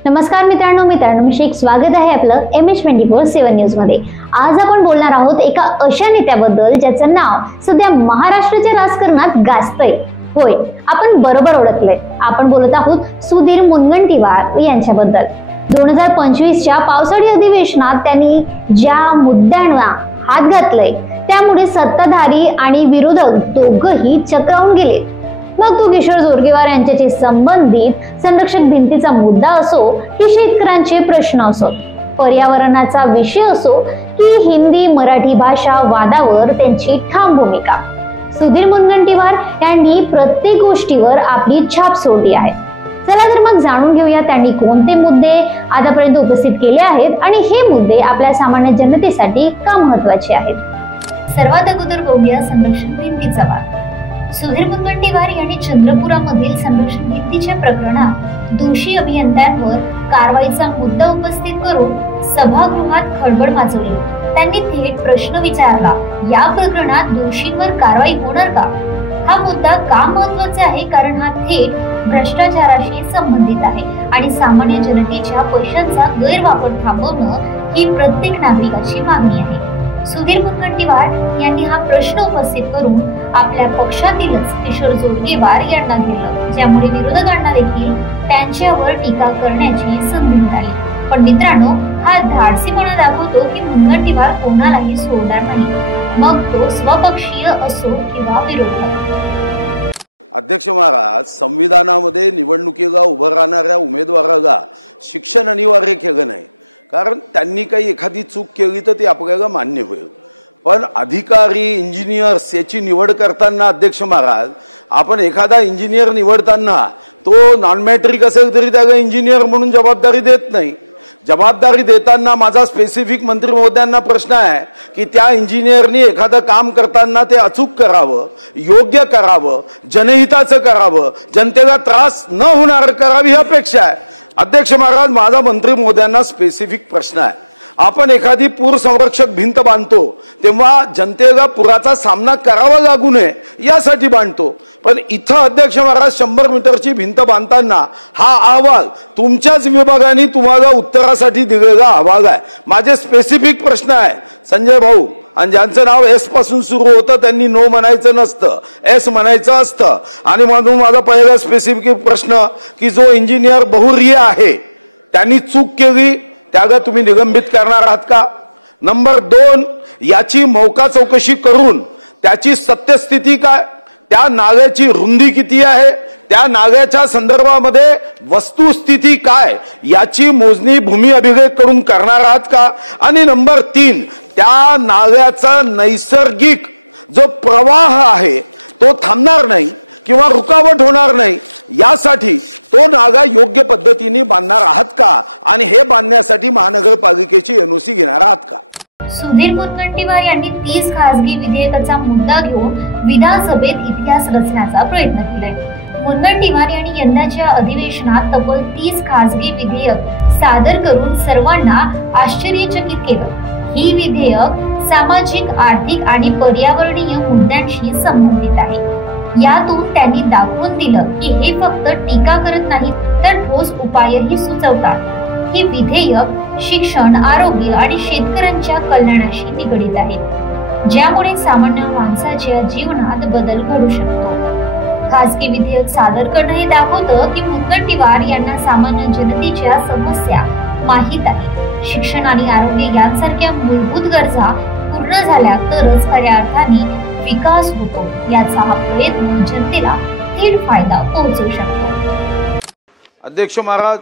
नमस्कार मित्रांनो, स्वागत आहे आपलं MH24/7 न्यूज मध्ये। आज आपण बोलणार आहोत एका अशा नेत्याबद्दल ज्याचं नाव सध्या महाराष्ट्राच्या राजकारणात गाजतंय। होय, आपण बरोबर ओळखलंय। आपण बोलत आहोत सुधीर मुनगंटीवार यांच्याबद्दल। 2025च्या पावसाळी अधिवेशनात त्यांनी ज्या मुद्द्यांना हात घातलंय त्यामुळे सत्ताधारी आणि विरोधक दोघंही चक्रावून गेले। मग तो किशोर जोरगेवार यांच्याशी संबंधित संरक्षक भिंतीचा मुद्दा असो की शेतकऱ्यांचे प्रश्न असो, पर्यावरणाचा विषय असो की हिंदी मराठी भाषा वादावर त्यांची ठाम भूमिका। सुधीर मुनगंटीवार यांनी प्रत्येक गोष्टीवर आपली छाप सोडली आहे। चला तर मग जाणून घेऊया त्यांनी कोणते मुद्दे आतापर्यंत उपस्थित केले आहेत आणि हे मुद्दे आपल्या सामान्य जनतेसाठी का महत्त्वाचे आहेत। सर्वात अगोदर बघूया संरक्षक भिंतीचा वाद। सुधीर मुनगंटीवार यांनी चंद्रपुरामधील संरक्षण भिंतीच्या प्रकरणात दोषी अभियंत्यांवर कारवाईचा मुद्दा उपस्थित करून सभागृहात खळबळ माजवली। त्यांनी थेट प्रश्न विचारला, या प्रकरणात दोषींवर कारवाई होणार का? हा मुद्दा का महत्त्वाचा आहे? कारण हा थेट भ्रष्टाचाराशी संबंधित आहे आणि सामान्य जनतेच्या पैशांचा गैरवापर थांबवणं ही प्रत्येक नागरिकाची मागणी आहे। सुधीर मुनगंटीवार यांनी हा प्रश्न उपस्थित करून आपल्या पक्षातीलच किशोर जोरगेवार यांना दिलं, ज्यामुळे विरोधकांना देखील त्यांच्यावर टीका करण्याची संधी मिळाली। पण मित्रांनो, हा धाडसीपणा दाखवतो की मुनगंटीवार कोणालाही सोडणार नाही, मग तो स्वपक्षीय असो किंवा विरोधक। अध्यक्ष महाराज, संविधानामध्ये निवडणुकीला उभं राहणाऱ्या उमेदवाराला शिक्षण अनिवार्य केलं नाही, कारण त्यांनी काही एखादी चूक केली तर ती आपल्याला मान्य होईल। पण अधिकारी इंजिनियर्स याची निवड करताना अध्यक्ष महाराज, आपण एखादा इंजिनियर निवडताना तो नॉन मॅट्रिक असेल तरी त्याला इंजिनियर म्हणून जबाबदारी देत नाही। जबाबदारी देताना माझा स्पेसिफिक मंत्री महोदयांना प्रश्न आहे की त्या इंजिनियरनी एखादं काम करताना ते अचूक करावं, योग्य करावं, जनहिताचं करावं, जनतेला त्रास न होणार करावी ही अपेक्षा आहे। अध्यक्ष महाराज, माझा मंत्री महोदयांना स्पेसिफिक प्रश्न आहे, आपण एखादी पूर संरक्षक भिंत बांधतो तेव्हा जनतेला पुराचा सामना करावा लागू नये यासाठी बांधतो, पण इथं अध्यक्ष महाराज 100 मीटरची भिंत बांधताना हा अहवाल तुमच्याच विभागाने तुम्हाला उत्तरासाठी दिलेला अहवाल आहे। माझे स्पेसिफिक प्रश्न आहे संजय भाऊ, आणि ज्यांचं नाव एस पासून सुरू होतं त्यांनी नो म्हणायचं नसतं, एस म्हणायचं असतं। आणि म्हणून माझा पहिला स्पेसिफिक प्रश्न की जो इंजिनियर बहुरीय आहे त्यांनी चूक केली त्याला तुम्ही निलंबित करणार आहात का? नंबर 2, याची मौका चौकशी करून त्याची सत्यस्थिती काय, त्या नाल्याची रुंदी किती आहे, त्या नाल्याच्या संदर्भामध्ये वस्तुस्थिती काय याची मोजणी भूमी अभिलेख करून करणार आहात का? आणि नंबर 3, त्या नाल्याचा नैसर्गिक जो प्रवाह आहे तो थांबणार नाही किंवा रुकावट होणार नाही यासाठी तो नाला योग्य पद्धतीने बांधणार आहात का? आणि हे बांधण्यासाठी महानगरपालिकेची NOC घेणार आहात का? सुधीर मुनगंटीवार यांनी 30 खासगी विधेयकाचा मुद्दा घेऊन विधानसभेत इतिहास रचण्याचा प्रयत्न केलाय। मुनगंटीवार यांनी यंदाच्या अधिवेशनात तब्बल 30 खासगी विधेयक सादर करून सर्वांना आश्चर्यचकित केलं। ही विधेयक सामाजिक, आर्थिक आणि पर्यावरणीय मुद्द्यांशी संबंधित आहे। यातून त्यांनी दाखवून दिलं की हे फक्त टीका करत नाहीत तर ठोस उपायही सुचवतात। ही विधेयक शिक्षण, आरोग्य आणि शेतकऱ्यांच्या कल्याणाशी निगडीत आहेत, ज्यामुळे सामान्य माणसाच्या जीवनात बदल घडू शकतो। खासगी विधेयक सादर करणं हे दाखवतं की मुनगंटीवार यांना सामान्य जनतेच्या समस्या माहीत आहे। शिक्षण आणि आरोग्य यांसारख्या मूलभूत गरजा पूर्ण झाल्या तरच खऱ्या अर्थाने विकास होतो, याचा हा प्रयत्न जनतेला थेट फायदा पोहोचवू शकतो। अध्यक्ष महाराज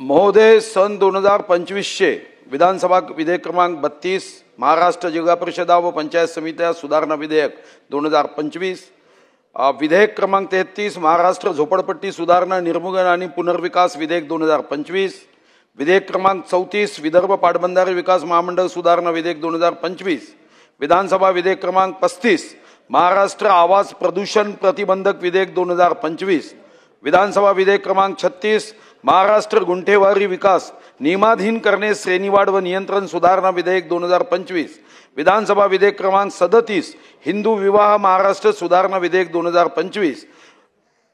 महोदय, सन 2025 विधानसभा विधेयक क्रमांक 32 महाराष्ट्र जिल्हा परिषदा व पंचायत समित्या सुधारणा विधेयक 2025, विधेयक क्रमांक 33 महाराष्ट्र झोपडपट्टी सुधारणा निर्मूलन आणि पुनर्विकास विधेयक 2025, विधेयक क्रमांक 34 विदर्भ पाटबंधारे विकास महामंडळ सुधारणा विधेयक 2025, विधानसभा विधेयक क्रमांक 35 महाराष्ट्र आवाज प्रदूषण प्रतिबंधक विधेयक 2025, विधानसभा विधेयक क्रमांक 36 महाराष्ट्र गुंठेवारी विकास नियमाधीन करणे श्रेणीवाढ व नियंत्रण सुधारणा विधेयक 2025, विधानसभा विधेयक क्रमांक 37 हिंदू विवाह महाराष्ट्र सुधारणा विधेयक 2025,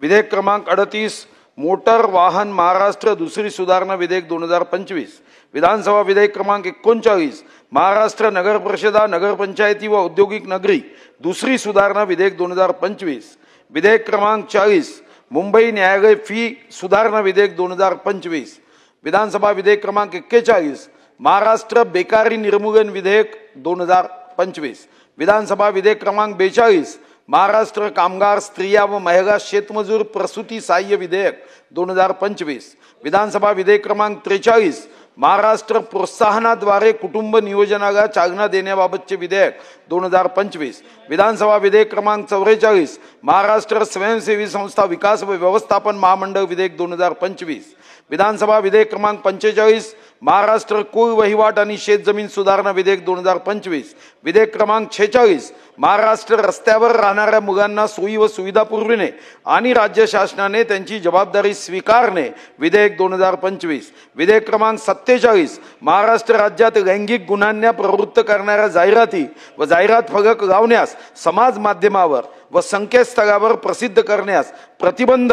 विधेयक क्रमांक 38 मोटर वाहन महाराष्ट्र दुसरी सुधारणा विधेयक 2025, विधानसभा विधेयक क्रमांक 39 महाराष्ट्र नगर परिषदा नगरपंचायती व औद्योगिक नगरी दुसरी सुधारणा विधेयक 2025, विधेयक क्रमांक 40 मुंबई न्यायालय फी सुधारणा विधेयक 2025, विधानसभा विधेयक क्रमांक 41 महाराष्ट्र बेकारी निर्मूलन विधेयक 2025, विधानसभा विधेयक क्रमांक 42 महाराष्ट्र कामगार स्त्रिया व महिला शेतमजूर प्रसूती सहाय्य विधेयक 2025, विधानसभा विधेयक क्रमांक 43 महाराष्ट्र प्रोत्साहनाद्वारे कुटुंब नियोजनाला चालना देण्याबाबतचे विधेयक 2025, विधानसभा विधेयक क्रमांक 44 महाराष्ट्र स्वयंसेवी संस्था विकास व व्यवस्थापन महामंडळ विधेयक 2025, विधानसभा विधेयक क्रमांक 45 महाराष्ट्र कुल वहिवाट आणि शेतजमीन सुधारणा विधेयक 2025, विधेयक क्रमांक 46 महाराष्ट्र रस्त्यावर राहणाऱ्या मुलांना सोयी व सुविधा पुरविणे आणि राज्य शासनाने त्यांची जबाबदारी स्वीकारणे विधेयक 2025, विधेयक क्रमांक 47 महाराष्ट्र राज्यात लैंगिक गुन्ह्यांना प्रवृत्त करणाऱ्या जाहिराती व जाहिरात फलक लावण्यास समाज माध्यमावर व संकेतस्थळावर प्रसिद्ध करण्यास प्रतिबंध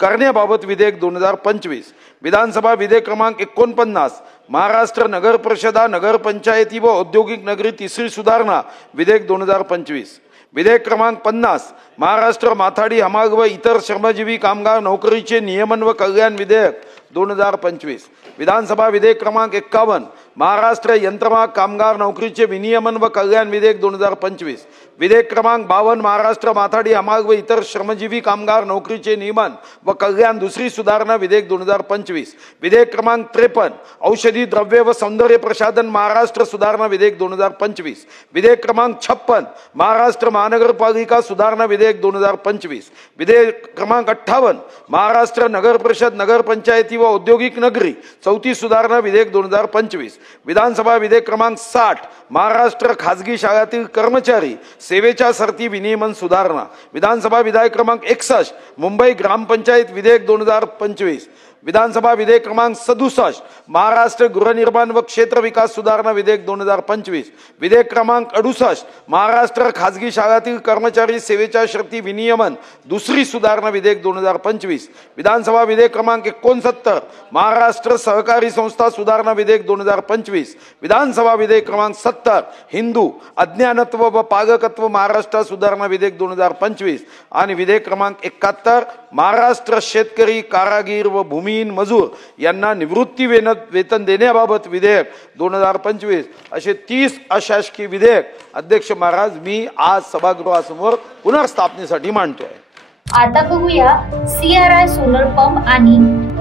करण्याबाबत विधेयक 2025, विधानसभा विधेयक क्रमांक 49 महाराष्ट्र नगर परिषदा नगरपंचायती व औद्योगिक नगरी तिसरी सुधारणा विधेयक 2025, विधेयक क्रमांक 50 महाराष्ट्र माथाडी हमाल व इतर श्रमजीवी कामगार नोकरीचे नियमन व कल्याण विधेयक 2025, विधानसभा विधेयक क्रमांक 51 महाराष्ट्र यंत्रमाग कामगार नोकरीचे विनियमन व कल्याण विधेयक 2025, विधेयक क्रमांक 52 महाराष्ट्र माथाडी हमाल व इतर श्रमजीवी कामगार नोकरीचे नियमन व कल्याण दुसरी सुधारणा विधेयक 2025, विधेयक क्रमांक 53 औषधी द्रव्य व सौंदर्य प्रसाधन महाराष्ट्र सुधारणा विधेयक 2025, विधेयक क्रमांक 56 महाराष्ट्र महानगरपालिका सुधारणा विधेयक 2025, विधेयक क्रमांक 58 महाराष्ट्र नगर परिषद नगरपंचायती व औद्योगिक नगरी चौथी सुधारणा विधेयक 2025, विधानसभा विधेयक क्रमांक 60 महाराष्ट्र खाजगी शाळातील कर्मचारी सेवेच्या शर्ती विनियमन सुधारणा, विधानसभा विधेयक क्रमांक 61 मुंबई ग्रामपंचायत विधेयक 2025, विधानसभा विधेयक क्रमांक 67 महाराष्ट्र गृहनिर्माण व क्षेत्र विकास सुधारणा विधेयक 2025, विधेयक क्रमांक 68 महाराष्ट्र खाजगी शाळातील कर्मचारी सेवेच्या शर्ती विनियमन दुसरी सुधारणा विधेयक 2025, विधानसभा विधेयक क्रमांक 69 महाराष्ट्र सहकारी संस्था सुधारणा विधेयक 2025, विधानसभा विधेयक क्रमांक 70 हिंदू अज्ञानत्व व पालकत्व महाराष्ट्र सुधारणा विधेयक 2025 आणि विधेयक क्रमांक 71 महाराष्ट्र शेतकरी कारागीर व भूमिहीन मजूर यांना निवृत्ती वेतन देण्याबाबत विधेयक 2025 असे 30 अशासकीय विधेयक अध्यक्ष महाराज मी आज सभागृहासमोर पुनर्स्थापनेसाठी मांडतोय। आता बघूया CRI सोलर पंप आणि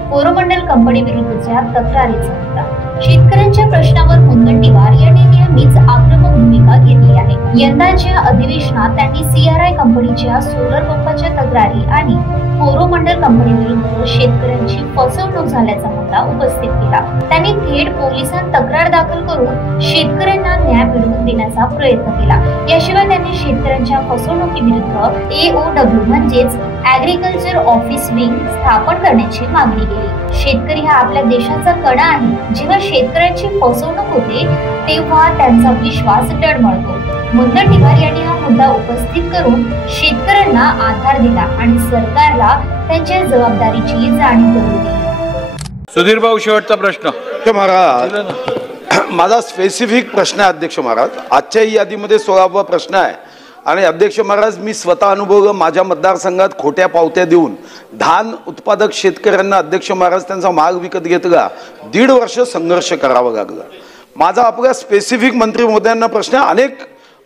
कोरोमंडल कंपनी विरुद्धच्या तक्रारीचा मुद्दा। शेतकऱ्यांच्या प्रश्नावर मुनगंटीवार यांनी नेहमीच आक्रमक भूमिका घेतली आहे। यंदाच्या अधिवेशनात त्यांनी CRI कंपनीच्या सोलर पंपाच्या तक्रारी आणि कोरोमंडल कंपनी विरुद्ध शेतकऱ्यांची फसवणूक झाल्याचा मुद्दा उपस्थित केला। त्यांनी थेट पोलिसांत तक्रार दाखल करून शेतकऱ्यांना न्याय मिळवून देण्याचा प्रयत्न केला। याशिवाय त्यांनी शेतकऱ्यांच्या फसवणुकीविरुद्ध AOW म्हणजेच ऍग्रीकल्चर ऑफिस विंग स्थापन करण्याची मागणी केली। शेतकरी हा आपल्या देशाचा कणा आहे। जेव्हा शेतकऱ्यांची फसवणूक होते तेव्हा त्यांचा विश्वास डळमळतो। मुनगंटीवार यांनी हा मुद्दा उपस्थित करून शेतकऱ्यांना आधार दिला आणि सरकारला त्यांच्या जबाबदारीची जाणीव करून दिली। सुधीर भाऊ शेवटचा प्रश्न। महाराज माझा स्पेसिफिक प्रश्न आहे अध्यक्ष महाराज, आजच्या यादीमध्ये 16वा प्रश्न आहे आणि अध्यक्ष महाराज मी स्वतः अनुभव माझ्या मतदारसंघात खोट्या पावत्या देऊन धान उत्पादक शेतकऱ्यांना अध्यक्ष महाराज त्यांचा माल विकत घेतला, 1.5 वर्ष संघर्ष करावा लागला। माझा आपल्या स्पेसिफिक मंत्री महोदयांना प्रश्न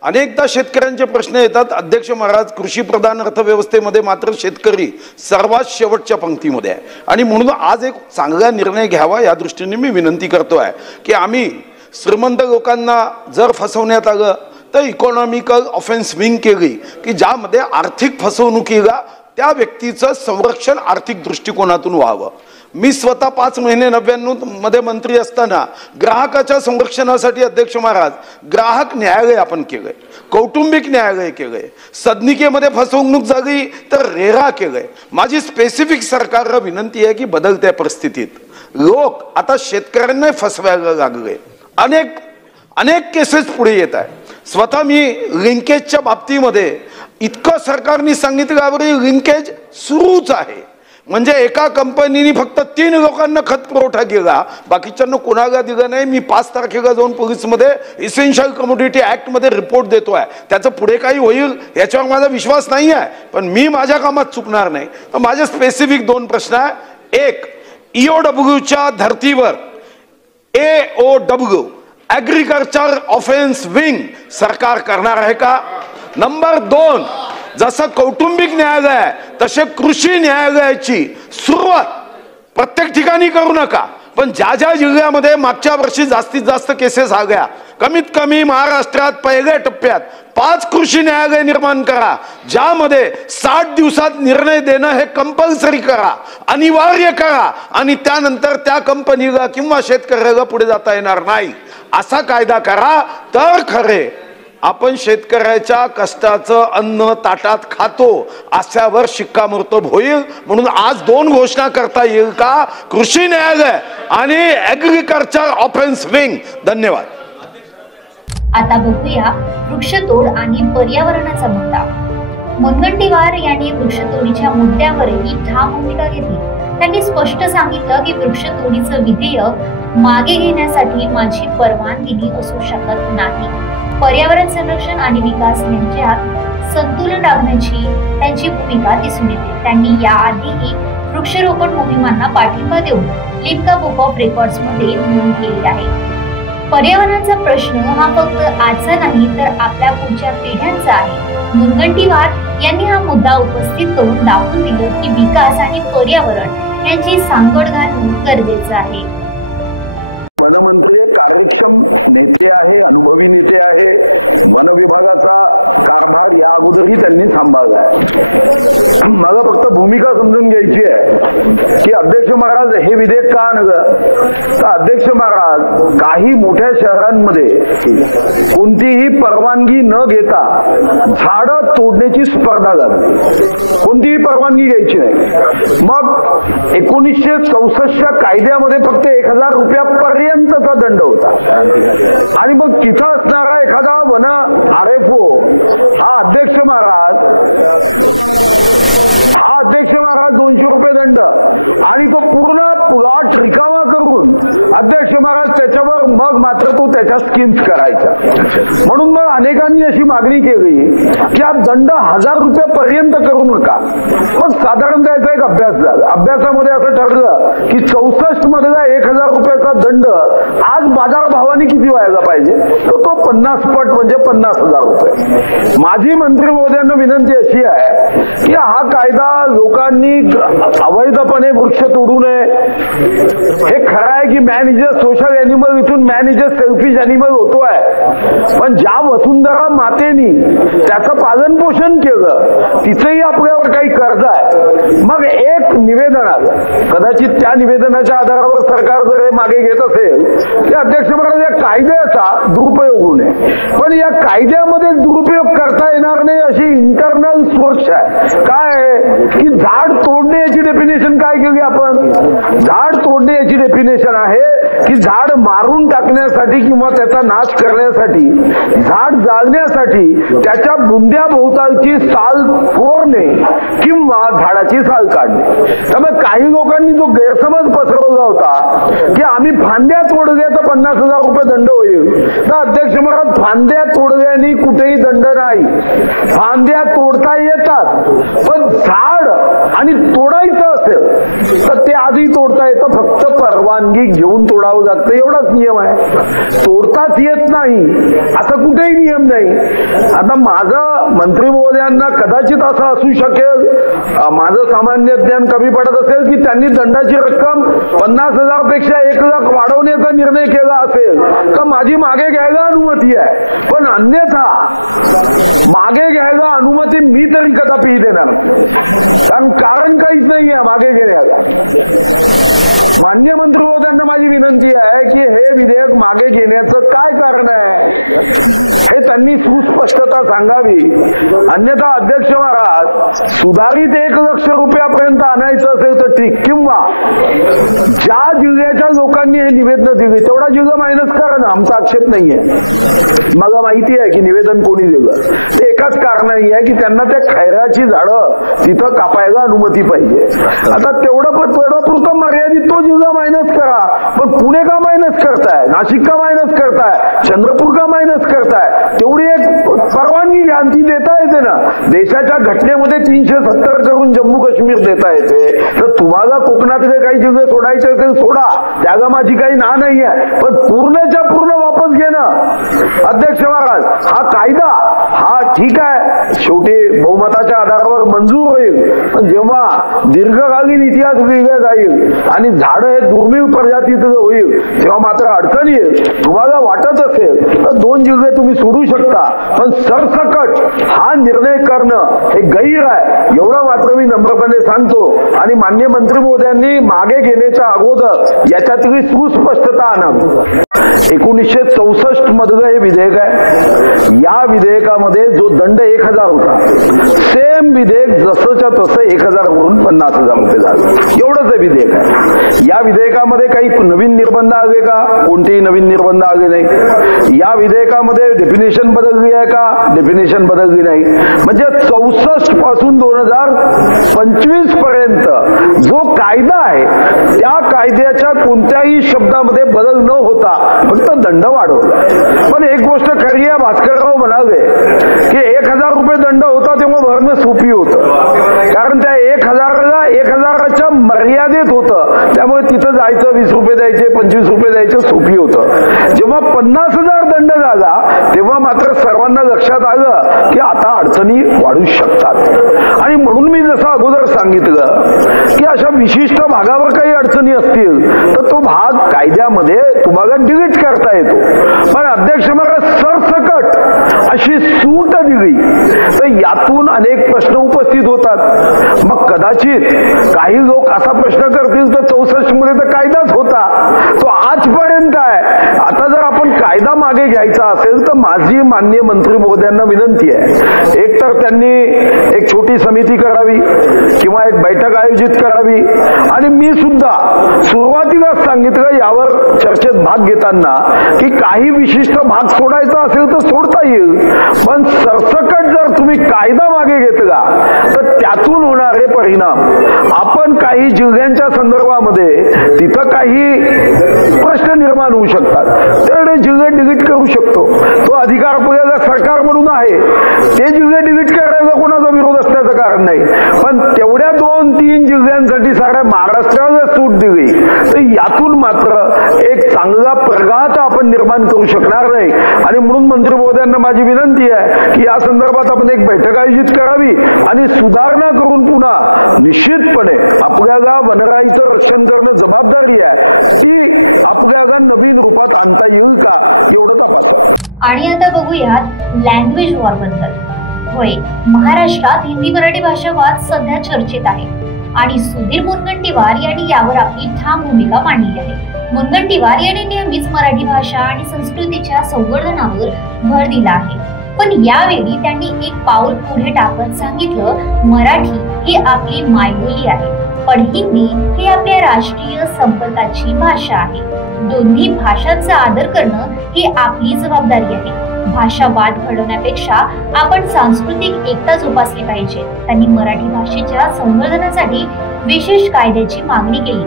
अनेकदा शेतकऱ्यांचे प्रश्न येतात अध्यक्ष महाराज, कृषी प्रधान अर्थव्यवस्थेमध्ये मात्र शेतकरी सर्वात शेवटच्या पंक्तीमध्ये आहे आणि म्हणून आज एक चांगला निर्णय घ्यावा या दृष्टीने मी विनंती करतोय की आम्ही श्रीमंत लोकांना जर फसवण्यात आलं तर इकॉनॉमिकल ऑफेन्स विंग केली की ज्यामध्ये आर्थिक फसवणुकीला त्या व्यक्तीचं संरक्षण आर्थिक दृष्टिकोनातून व्हावं। मी स्वतः 5 महिने 99 मध्ये मंत्री असताना ग्राहकाच्या संरक्षणासाठी अध्यक्ष महाराज ग्राहक न्यायालय आपण केलंय, कौटुंबिक न्यायालय केलंय, सदनिकेमध्ये फसवणूक झाली तर रेरा केलंय। माझी स्पेसिफिक सरकारला विनंती आहे की बदलत्या परिस्थितीत लोक आता शेतकऱ्यांना फसवायला लागले। अनेक केसेस पुढे येत आहे। स्वतः मी लिंकेजच्या बाबतीमध्ये इतकं सरकारने सांगितल्यावर लिंकेज सुरूच आहे, म्हणजे एका कंपनीने फक्त 3 लोकांना खत पुरवठा केला, बाकीच्यांना कोणाला दिलं नाही. मी 5 तारखेला जाऊन पोलीसमध्ये इसेन्शियल कमोडिटी ऍक्टमध्ये रिपोर्ट देतोय. त्याचं पुढे काही होईल याच्यावर माझा विश्वास नाही आहे, पण मी माझ्या कामात चुकणार नाही. तर माझे स्पेसिफिक 2 प्रश्न आहे. एक, EOWच्या धर्तीवर AOW ॲग्रिकल्चर ऑफेन्स विंग सरकार करणार आहे का? नंबर 2, जसं कौटुंबिक न्यायालय आहे तसे कृषी न्यायालयाची सुरुवात प्रत्येक ठिकाणी करू नका, पण ज्या ज्या जिल्ह्यामध्ये मागच्या वर्षी जास्तीत जास्त केसेस आल्या, कमीत कमी महाराष्ट्रात पहिल्या टप्प्यात 5 कृषी न्यायालय निर्माण करा, ज्यामध्ये 60 दिवसात निर्णय देणं हे कंपल्सरी करा, अनिवार्य करा, आणि त्यानंतर त्या कंपनीला किंवा शेतकऱ्याला पुढे जाता येणार नाही असा कायदा करा. तर खरे आपण शेतकऱ्याच्या कष्टाचं अन्न ताटात खातो अशावर शिक्कामोर्तब होईल. म्हणून आज 2 घोषणा करता येईल का? कृषी न्यायालय आणि ॲग्रिकल्चर ऑफेन्स विंग. धन्यवाद. आता बघूया वृक्षतोड आणि पर्यावरणाचा मुद्दा. मुनगंटीवार यांनी वृक्षतोडीच्या मुद्द्यावरही ठाम भूमिका घेतली. त्यांनी स्पष्ट सांगितलं की वृक्षतोडीचं विधेयक मागे घेण्यासाठी माझी परवानगी असू शकत नाही. पर्यावरण संरक्षण आणि विकास यांच्यात संतुलन राखण्याची त्यांची भूमिका दिसून येते. त्यांनी याआधीही वृक्षारोपण मोहिमांना पाठिंबा देऊन लिम्का बुक ऑफ रेकॉर्ड्स मध्ये नोंद केली आहे. पर्यावरणाचा प्रश्न हा फक्त आजचा नाही तर आपल्या पुढच्या पिढ्यांचा आहे. मुनगंटीवार यांनी हा मुद्दा उपस्थित करून दाखवून दिलं की विकास आणि पर्यावरण यांची सांगड घालणं गरजेचं आहे. वनमंत्री एक कार्यक्षम नेते आहे, अनुभवी नेते आहे. वन विभागाचा कारभार या अगोदरही त्यांनी सांभाळला आहे. मला फक्त भूमिका समजून घ्यायची आहे की अध्यक्ष महाराज हे विधेयक का आणलं. तर अध्यक्ष महाराज काही मोठ्या शहरांमध्ये कोणतीही परवानगी न घेता झाडं तोडण्याची स्पर्धा झाली. कोणतीही परवानगी घ्यायची नाही. मग 1964च्या कायद्यामध्ये फक्त 1000 रुपयापर्यंत दंड होता, आणि मग तिथं असणारा एखादा वन RFO हा अध्यक्ष महाराज 200 रुपये दंड, आणि तो पूर्ण प्लॉट रिकामा करून अध्यक्ष महाराज त्याच्यावर मग मात्र तो त्याच्या स्कीम्स करायच्या. म्हणून मग अनेकांनी अशी मागणी केली की हा दंड 1000 रुपयापर्यंत करू नका. मग साधारण त्याचा एक अभ्यास झाला. अभ्यासामध्ये असं ठरलं की 64 मधला 1000 रुपयाचा दंड आज बाजार भावाने किती व्हायला पाहिजे, तो 50 पट म्हणजे 50,000 रुपये. माझी मंत्री महोदयांना विनंती अशी आहे की हा कायदा लोकांनी अवैधपणे वृक्ष तोडू नये. हे खरं आहे की man is a social animal, इथून man is a selfish animal होतोय, पण ज्या वसुंधरा मातेनी त्याचं पालन पोषण केलं तिचंही आपल्यावर काही कर्ज आहे. मग एक निवेदन आलं, कदाचित त्या निवेदनाच्या आधारावर सरकार जर हे मागे घेत असेल की अध्यक्ष महाराज या कायद्याचा दुरुपयोग होऊ नये, पण या कायद्यामध्ये दुरुपयोग करता येणार नाही अशी इंटरनल सुरक्षा आहे. काय की झाड तोडणे याची डेफिनेशन काय केली आपण. झाड तोडणे याची डेफिनेशन आहे की झाड मारून टाकण्यासाठी किंवा त्याचा नाश करण्यासाठी, झाड जाळण्यासाठी त्याच्या बुंद्या भोवतालची साल कोरणे किंवा झाडाची साल काढणे. त्यामुळे काही लोकांनी जो गैरसमज पसरवला होता की आम्ही फांद्या तोडल्या तर 50,000 रुपये दंड होईल, तर अध्यक्ष महाराज फांद्या तोडल्याने कुठेही दंड नाही. फांद्या तोडता येतात, पण झाड आणि तोडायचं असेल तर ते आधी तोडता येतं, फक्त परवानगी घेऊन तोडावं लागतं, एवढाच नियम आहे. तोडताच येत नाही असं कुठेही नियम नाही. आता माझं मंत्री महोदयांना कदाचित असं असू शकेल, माझं सामान्य ज्ञान कमी पडत असेल की त्यांनी दंडाची रक्कम 50,000 पेक्षा 1,00,000 वाढवण्याचा निर्णय केला असेल तर माझी मागे घ्यायला अनुमती आहे, पण अन्यथा मागे घ्यायला अनुमती मी तरी कदापि देणार, कारण काहीच नाही आहे मागे घेण्याला. मान्य मंत्री महोदयांना माझी विनंती आहे की हे विधेयक मागे घेण्याचं काय कारण आहे हे त्यांनी सुस्पष्टता सांगावी. अन्यथा अध्यक्ष महाराज सुधारित 1,00,000 रुपयापर्यंत आणायचं असेल तर ठीक, किंवा ज्या जिल्ह्याच्या लोकांनी हे निवेदन दिली तेवढा तेवढा जिल्हा मायनस करा ना, आमचा आक्षेप नाहीये. मला माहिती आहे की निवेदन कोणी दिलं ते एकाच कारणाने आहे की त्यांना त्या खैराची झाडं तिथं कापायला अनुमती पाहिजे. आता तेवढा मर्यादित तो जिल्हा मायनस करा, पण पुणे का मायनस करताय, नाशिक का मायनस करताय, चंद्रपूर का मायनस करताय? तेवढी एक परवानगी घ्या, ती देता येते ना. देशाच्या घटनेमध्ये 370 करून जम्मू काश्मीर देता येते, तर तुम्हाला कोकणातले काही जिल्हे सोडायचे असेल सोडा, त्याला माझी काही ना नाही आहे, पण पूर्णच्या पूर्ण वापस घेणं. अध्यक्ष महाराज, हा कायदा हा ठीक आहे, शेवटी बहुमताच्या आधारावर मंजूर होईल, पण जेव्हा दीर्घकालीन इतिहास लिहिला जाईल आणि झाड हे दुर्मिळ प्रजातीचं होईल तेव्हा मात्र अडचण येईल. तुम्हाला वाटत असेल तर 2 जिल्हे तुम्ही सोडू शकता, पण सरसकट हा निर्णय करणं हे गैर आहे, एवढं मात्र मी नम्रपणे सांगतो. आणि माननीय मंत्री महोदयांनी मागे घेण्याच्या अगोदर याच्यातली सुस्पष्टता आणावी. 1964 मधलं हे विधेयक आहे. या विधेयकामध्ये जो दंड 1000 होता, सेम विधेयक जसंच्या तसं 1000 वरून 50,000 रुपये झालं. एवढंच हे विधेयक आहे. या विधेयकामध्ये काही नवीन निर्बंध आले का? कोणतेही नवीन निर्बंध आले नाही. या विधेयकामध्ये डेफिनेशन बदलली आहे का? डेफिनेशन बदलली नाही. म्हणजे 64 पासून 2025 पर्यंत जो कायदा आहे त्या कायद्याच्या कोणत्याही शब्दामध्ये बदल न होता फक्त दंड वाढवला. पण एक गोष्ट खरी आहे, भास्करराव म्हणाले की 1000 रुपये दंड होता तेव्हा भरणं सोपी होतं, कारण त्या 1000च्या मर्यादेत होतं, त्यामुळे तिथं जायचं 20 रुपये द्यायचे, 25 रुपये द्यायचे, सोपी होतं. जेव्हा 50,000 दंड झाला तेव्हा मात्र सर्वांना लक्षात आलं की आता अडचणी वाढू शकतात. आणि म्हणून मी जसं अगोदर सांगितलं की अशा विशिष्ट भागावर काही अडचणी असतील तर तो भाग कायद्यामध्ये तुम्हाला डिलीट करता येतो. पण अध्यक्ष महाराज, सरसकट अशी सूट दिली तर यातून अनेक प्रश्न उपस्थित होतात. मग कदाचित काही लोक असा प्रश्न करतील तर 64 मध्ये तर कायदाच होता, तो आजपर्यंत आहे. आता जर आपण कायदा मागे घ्यायचा असेल तर माझी माननीय मंत्री महोदयांना विनंती आहे, एक तर त्यांनी एक छोटी समिती करावी किंवा एक बैठक आयोजित करावी. आणि मी सुद्धा सुरुवातीलाच सांगितलं यावर चर्चेत भाग घेताना की काही विशिष्ट भाग सोडायचा असेल तर सोडता येईल, पण सरसकट जर तुम्ही कायदा मागे घेतला तर त्यातून होणारे परिणाम, आपण काही जिल्ह्यांच्या संदर्भामध्ये तिथं काही प्रश्न निर्माण होऊ शकतात, तेवढे जिल्हे डिलीट करू शकतो. तो अधिकार आपल्याला सरकार म्हणून आहे, ते जिल्हे डिलीट करायला कोणाचा विरोध असण्याचं कारण नाही. पण तेवढ्या 2-3 जिल्ह्यांसाठी साऱ्या महाराष्ट्राला सूट दिली तर यातून मात्र एक चांगला प्रघात आपण निर्माण करू शकणार नाही. आणि म्हणून मंत्री महोदयांना माझी विनंती आहे की या संदर्भात आपण एक बैठक आयोजित करावी आणि सुधारणा करून पुन्हा निश्चितपणे आपल्याला वनराईचं रक्षण करणं जबाबदारी आहे, ती आपल्याला नवीन रूपात आणता येईल का एवढं तपासा. आणि आता बघूयात लँग्वेज वॉर बद्दल. होय, महाराष्ट्रात हिंदी मराठी भाषा वाद सध्या चर्चेत आहे आणि सुधीर मुनगंटीवार यांनी यावर आपली ठाम भूमिका मांडली आहे. मुनगंटीवार यांनी नेहमीच मराठी भाषा आणि संस्कृतीच्या संवर्धनावर भर दिला आहे, पण यावेळी त्यांनी एक पाऊल पुढे टाकत सांगितलं, मराठी ही आपली मायबोली आहे, पण हिंदी ही आपल्या राष्ट्रीय संपर्काची भाषा आहे. दोन्ही भाषांचा आदर करणं ही आपली जबाबदारी आहे. भाषा वाद घडवण्यापेक्षा आपण सांस्कृतिक एकता जोपासली पाहिजे. त्यांनी मराठी भाषेच्या संवर्धनासाठी विशेष कायद्याची मागणी केली.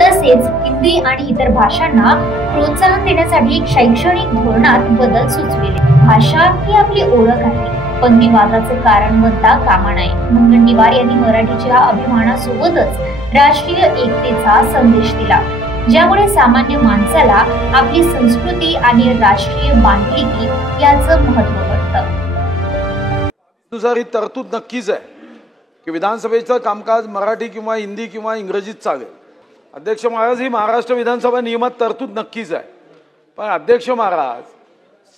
तसेच हिंदी आणि इतर भाषांना प्रोत्साहन देण्यासाठी शैक्षणिक धोरणात बदल सुचविले. भाषा ही आपली ओळख आहे, पण विवादाचं कारण बनता कामा नये. मुनगंटीवार यांनी मराठीच्या अभिमानासोबतच राष्ट्रीय एकतेचा संदेश दिला, ज्यामुळे सामान्य माणसाला आपली संस्कृती आणि राष्ट्रीय बांधिलकी याचं महत्त्व कळतं. ही तरतूद नक्कीच आहे की विधानसभेचं कामकाज मराठी किंवा हिंदी किंवा इंग्रजीत चालेल. अध्यक्ष महाराज, ही महाराष्ट्र विधानसभा नियमात तरतूद नक्कीच आहे. पण अध्यक्ष महाराज,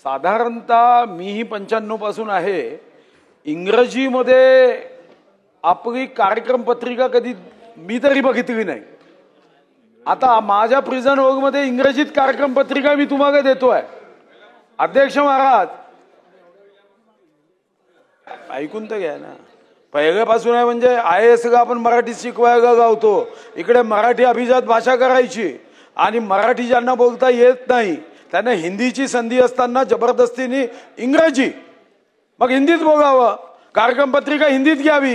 साधारणतः मीही 95 पासून आहे, इंग्रजीमध्ये आपली कार्यक्रम पत्रिका कधी मी तरी बघितली नाही. आता माझ्या प्रिझन वर्गमध्ये इंग्रजीत कार्यक्रम पत्रिका मी तुम्हाला देतोय. अध्यक्ष महाराज, ऐकून तर घ्या ना. पहिल्यापासून आहे म्हणजे IAS ला आपण मराठी शिकवायला लावतो, इकडे मराठी अभिजात भाषा करायची आणि मराठी ज्यांना बोलता येत नाही त्यांना हिंदीची संधी असताना जबरदस्तीने इंग्रजी, मग हिंदीत बोलावं, कार्यक्रम पत्रिका हिंदीत घ्यावी,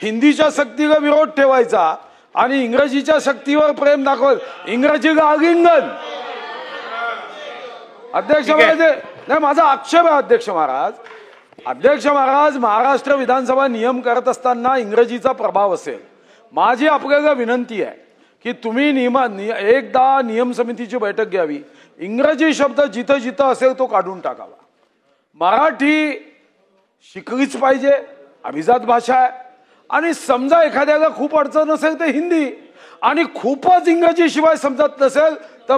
हिंदीच्या सक्तीला विरोध ठेवायचा आणि इंग्रजीच्या सक्तीवर प्रेम दाखवत, इंग्रजी गागिंगन. अध्यक्ष महाराज, नाही माझा आक्षेप आहे अध्यक्ष महाराज, महाराष्ट्र विधानसभा नियम करत असताना इंग्रजीचा प्रभाव असेल. माझी आपल्याला विनंती आहे की तुम्ही एकदा नियम समितीची बैठक घ्यावी, इंग्रजी शब्द जिथं जिथं असेल तो काढून टाकावा. मराठी शिकलीच पाहिजे, अभिजात भाषा आहे. आणि समजा एखाद्याला खूप अडचण असेल तर हिंदी, आणि खूपच इंग्रजी शिवाय समजत नसेल तर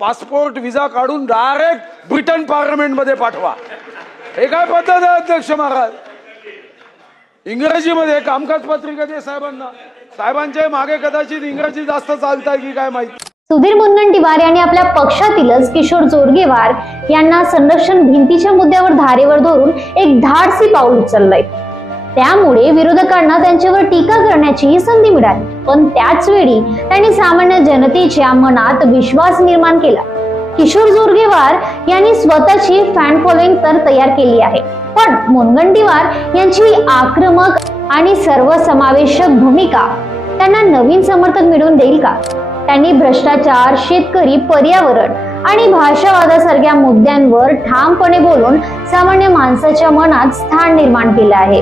पासपोर्ट विजा काढून डायरेक्ट ब्रिटन पार्लमेंटमध्ये पाठवा. हे काय पद्धत आहे अध्यक्ष महाराज? इंग्रजीमध्ये कामकाज पत्रिका दे साहेबांच्या मागे कदाचित इंग्रजी जास्त चालताय की काय माहिती. सुधीर मुनगंटीवार यांनी आपल्या पक्षातीलच किशोर जोरगेवार यांना संरक्षण भिंतीच्या मुद्द्यावर धारेवर धरून एक धाडसी पाऊल उचललंय. त्यामुळे विरोधकांना त्यांच्यावर टीका करण्याची संधी मिळाली, पण त्याच वेळी त्यांनी सामान्य जनतेच्या मनात विश्वास निर्माण केला. किशोर जोरगेवार यांनी स्वतःची फॅन फॉलोइंग तर तयार केली आहे, पण मुनगंटीवार यांची आक्रमक आणि सर्वसमावेशक भूमिका त्यांना नवीन समर्थक मिळवून देईल का? त्यांनी भ्रष्टाचार, शेतकरी, पर्यावरण आणि भाषावादासारख्या मुद्द्यांवर ठामपणे बोलून सामान्य माणसाच्या मनात स्थान निर्माण केलं आहे.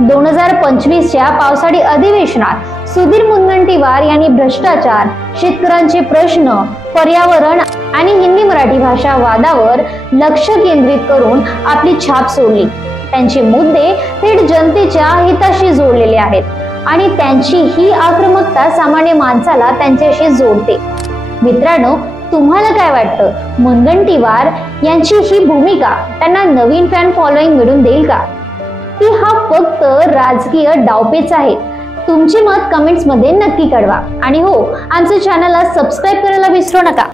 2025च्या पावसाळी अधिवेशनात सुधीर मुनगंटीवार यांनी भ्रष्टाचार, शेतकऱ्यांचे प्रश्न, पर्यावरण आणि हिंदी मराठी भाषा वादावर लक्ष केंद्रित करून आपली छाप सोडली. त्यांचे मुद्दे थेट जनतेच्या हिताशी जोडलेले आहेत आणि त्यांची ही आक्रमकता सामान्य माणसाला त्यांच्याशी जोडते. मित्रांनो, तुम्हाला काय वाटतं? मुनगंटीवार यांची ही भूमिका त्यांना नवीन फॅन फॉलोइंग मिळवून देईल का, की हा फक्त राजकीय डावपेच आहे? तुमचे मत कमेंट्स मध्ये नक्की कळवा आणि हो, आमच्या चॅनलला सबस्क्राईब करायला विसरू नका.